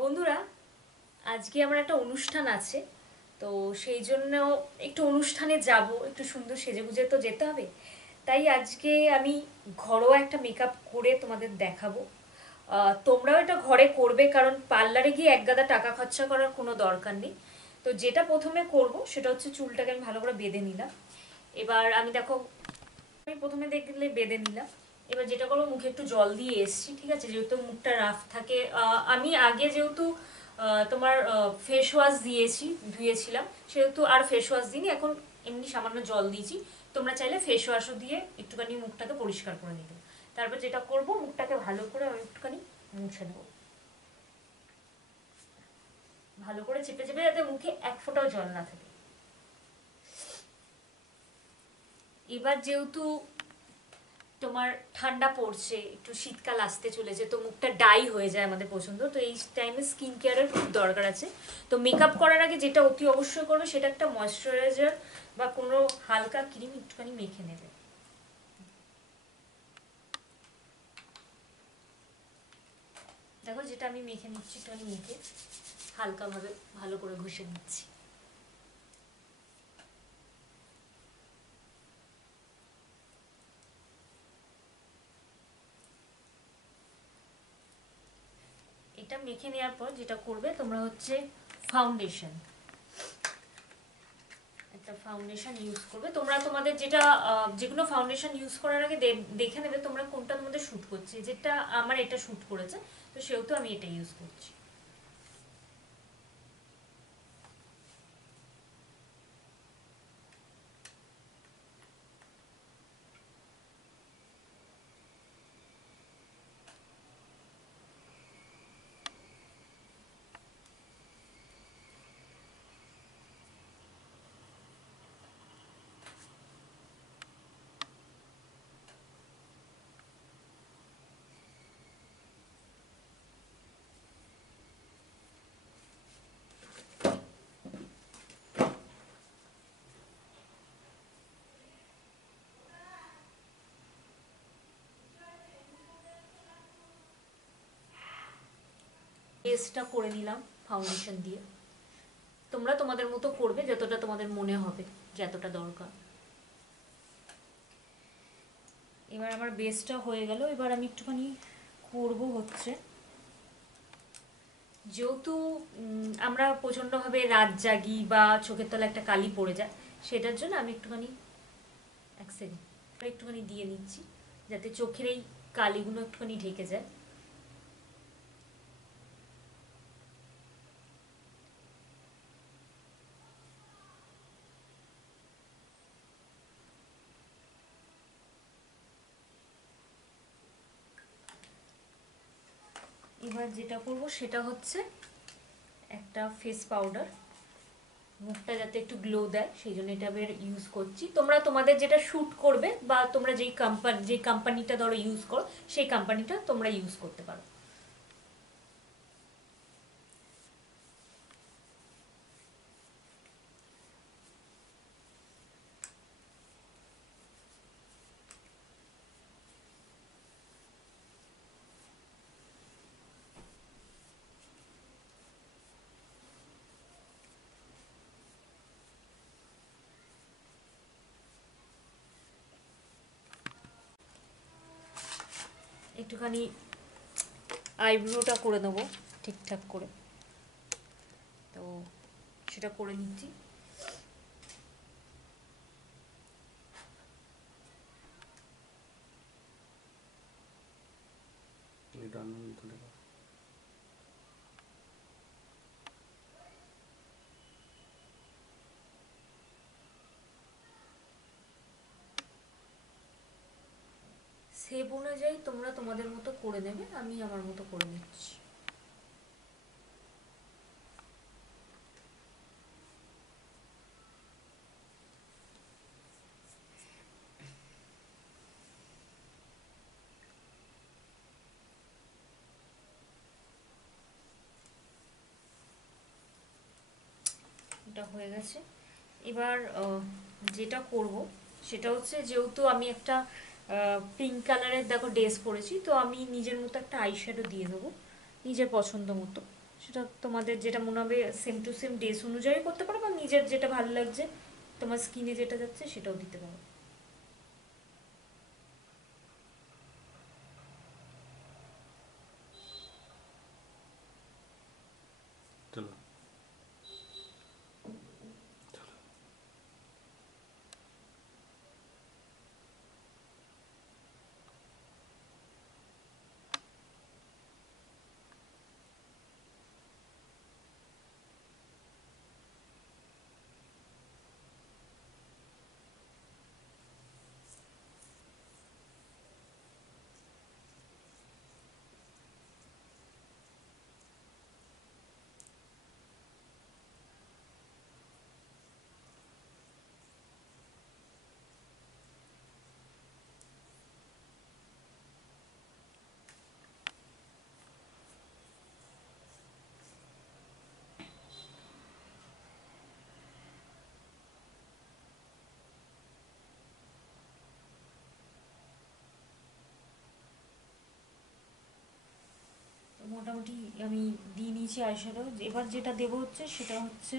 বন্ধুরা, আজকে আমার একটা অনুষ্ঠান আছে। তো সেই জন্য একটু অনুষ্ঠানে যাব, একটু সুন্দর সেজেগুজে তো যেতে হবে। তাই আজকে আমি ঘরোয়া একটা মেকআপ করে তোমাদের দেখাবো। তোমরাও এটা ঘরে করবে, কারণ পার্লারে গিয়ে একগাদা টাকা খরচা করার কোনো দরকার নেই। তো যেটা প্রথমে করব সেটা হচ্ছে চুলটাকে আমি ভালো করে বেঁধে নিলাম। এবার আমি দেখো, আমি প্রথমে দেখলে বেঁধে নিলাম। এবার যেটা করবো, মুখে একটু জল দিয়ে এসছি, ঠিক আছে, যেহেতু মুখটা রাফ থাকে। আমি আগে যেহেতু তোমার ফেস ওয়াশ দিয়েছি, ধুয়েছিলাম, সেহেতু আর ফেস ওয়াশ দিইনি, এখন এমনি সামান্য জল দিয়েছি। তোমরা চাইলে ফেস ওয়াশও দিয়ে একটুখানি মুখটাকে পরিষ্কার করে নিতে। তারপর যেটা করব, মুখটাকে ভালো করে আমি একটুখানি মুছে নেবো, ভালো করে চেপে চেপে, যাতে মুখে এক ফোঁটাও জল না থাকে। এবার যেহেতু তোমার ঠান্ডা পড়ছে, একটু শীতকাল আসতে চলেছে, তো মুখটা ডাই হয়ে যায় আমাদের পছন্দ, তো এই টাইমে স্কিন কেয়ারের খুব দরকার আছে। তো মেকআপ করার আগে যেটা অতি অবশ্যই করবে, সেটা একটা ময়শ্চারাইজার বা কোনো হালকা ক্রিম একটুখানি মেখে নেবে। দেখো, যেটা আমি মেখে নিচ্ছি, একটুখানি মেখে হালকাভাবে ভালো করে ঘষে নিচ্ছি। এটা মেখে নেওয়ার পর যেটা করবে তোমরা হচ্ছে ফাউন্ডেশন, একটা ফাউন্ডেশন ইউজ করবে তোমরা। তোমাদের যেটা যে কোনো ফাউন্ডেশন ইউজ করার আগে দেখে নেবে তোমরা কোনটা তোমাদের শ্যুট করছে। যেটা আমার এটা শ্যুট করেছে, তো সেহেতু আমি এটা ইউজ করছি। বেসটা করে নিলাম ফাউন্ডেশন দিয়ে। তোমরা তোমাদের মতো করবে, যতটা তোমাদের মনে হবে যে এতটা দরকার। এবার আমার বেসটা হয়ে গেল। এবার আমি একটুখানি করব হচ্ছে, যেহেতু আমরা প্রচণ্ডভাবে রাত জাগি বা চোখের তলা একটা কালি পড়ে যায়, সেটার জন্য আমি একটুখানি এক সেকেন্ড একটুখানি দিয়ে নিচ্ছি, যাতে চোখের এই কালিগুলো একটুখানি ঢেকে যায়। এবার যেটা করব সেটা হচ্ছে একটা ফেস পাউডার, মুখটা যাতে একটু গ্লো দেয় সেই জন্য এটা এবার ইউজ করছি। তোমরা তোমাদের যেটা শ্যুট করবে বা তোমরা যেই কোম্পানিটা ধরো ইউজ করো, সেই কোম্পানিটা তোমরা ইউজ করতে পারো। একটুখানি আইব্রোটা করে নেবো ঠিকঠাক করে, তো সেটা করে নিচ্ছি। সেভ অনুযায়ী তোমরা তোমাদের মতো করে নেবে, আমি আমার মতো করে নিচ্ছি। এটা হয়ে গেছে। এবার যেটা করব সেটা হচ্ছে, যেহেতু আমি একটা পিঙ্ক কালারের দেখো ড্রেস পরেছি, তো আমি নিজের মতো একটা আইশ্যাডো দিয়ে দেবো, নিজের পছন্দ মতো। সেটা তোমাদের যেটা মনে হবে সেম টু সেম ড্রেস অনুযায়ী করতে পারো, বা নিজের যেটা ভালো লাগছে তোমার স্কিনে যেটা যাচ্ছে সেটাও দিতে পারো। চলো। মোটামুটি আমি দিয়ে নিয়েছি আইশ্যাডো। এবার যেটা দেবো হচ্ছে সেটা হচ্ছে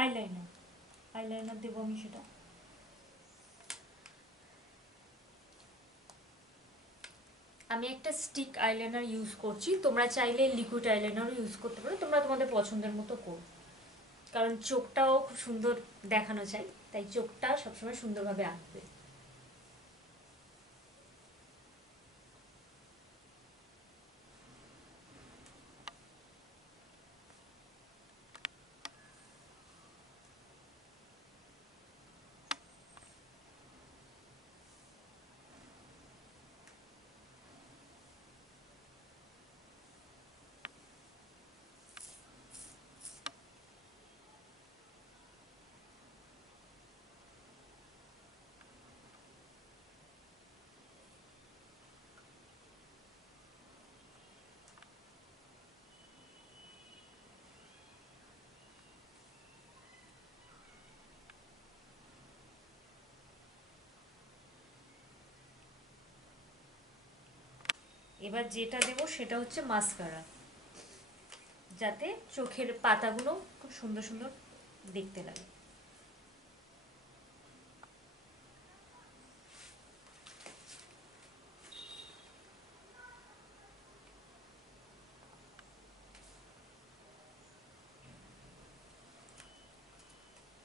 আইলাইনার। আইলাইনার দেবো আমি সেটা। আমি একটা স্টিক আইলাইনার ইউজ করছি, তোমরা চাইলে লিকুইড আইলাইনারও ইউজ করতে পারো, তোমরা তোমাদের পছন্দের মতো করো। কারণ চোখটাও খুব সুন্দর দেখানো চাই, তাই চোখটা সবসময় সুন্দরভাবে আঁকবে। এবার যেটা দেবো সেটা হচ্ছে মাস্কারা, যাতে চোখের পাতাগুলো খুব সুন্দর সুন্দর দেখতে লাগে।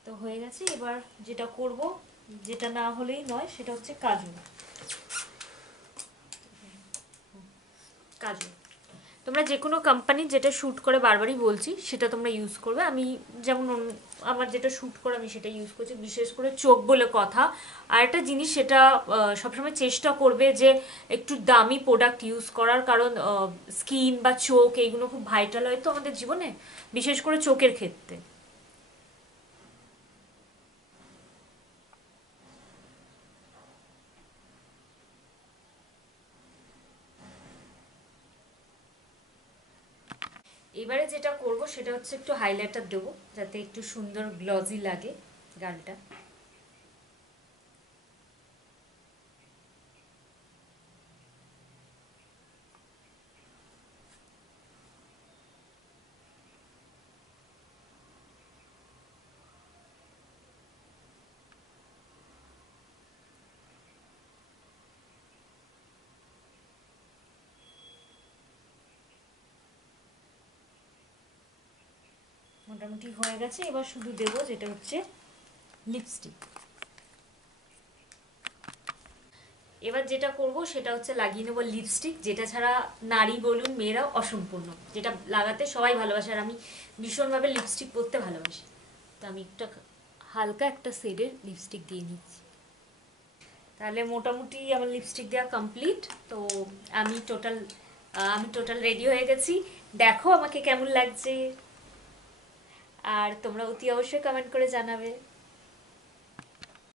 তো হয়ে গেছে। এবার যেটা করব, যেটা না হলেই নয়, সেটা হচ্ছে কাজল। কাজল তোমরা যে কোনো কোম্পানির যেটা শ্যুট করে, বারবারই বলছি, সেটা তোমরা ইউজ করবে। আমি যেমন আমার যেটা শ্যুট করে আমি সেটা ইউজ করছি, বিশেষ করে চোখ বলে কথা। আর একটা জিনিস, সেটা সবসময় চেষ্টা করবে যে একটু দামি প্রোডাক্ট ইউজ করার, কারণ স্কিন বা চোখ এইগুলো খুব ভাইটাল হয় তো আমাদের জীবনে, বিশেষ করে চোখের ক্ষেত্রে। এবারে যেটা করব সেটা হচ্ছে একটু হাইলাইটার দেবো, যাতে একটু সুন্দর গ্লজি লাগে গালটা। মোটামুটি হয়ে গেছে। এবার শুধু দেবো যেটা হচ্ছে লিপস্টিক। এবার যেটা করব সেটা হচ্ছে লাগিয়ে নেবো লিপস্টিক, যেটা ছাড়া নারী বলুন মেয়েরা অসম্পূর্ণ, যেটা লাগাতে সবাই ভালোবাসে। আর আমি ভীষণভাবে লিপস্টিক পরতে ভালোবাসি, তো আমি একটা হালকা একটা শেডের লিপস্টিক দিয়ে নিচ্ছি। তাহলে মোটামুটি আমার লিপস্টিক দেওয়া কমপ্লিট। তো আমি টোটাল রেডি হয়ে গেছি। দেখো আমাকে কেমন লাগছে, আর তোমরা অতি অবশ্যই কমেন্ট করে জানাবে।